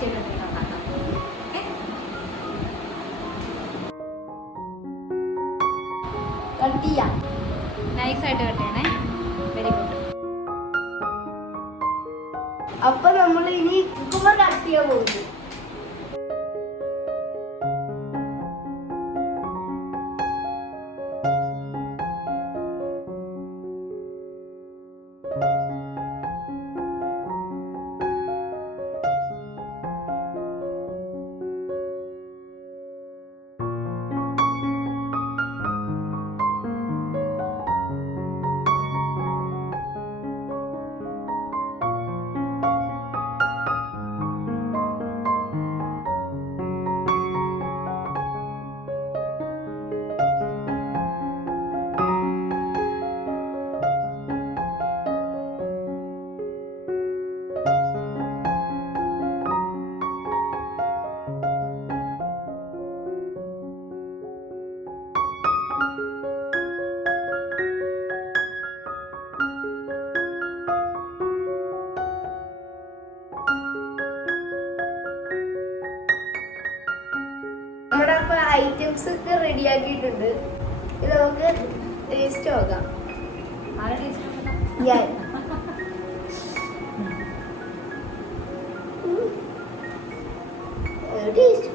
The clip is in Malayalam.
ചെയ്തിട്ടുണ്ടെങ്കിൽ ഉണ്ടാക്കാം. ഓക്കെ, കട്ട് ചെയ്യാം. നൈസായിട്ട് കട്ട് ചെയ്യണേ. Very good. അപ്പൊ നമ്മൾ ഇനി കുക്കുമ്പർ കട്ട് ചെയ്യാൻ പോകുന്നു. നമ്മുടെ അപ്പൊ ഐറ്റംസ് ഒക്കെ റെഡി ആക്കിയിട്ടുണ്ട്. ഇത് നമുക്ക് ടേസ്റ്റ് നോക്കാം. ആരെ ടേസ്റ്റ് നോക്കാം? ഞാൻ ടേസ്റ്റ്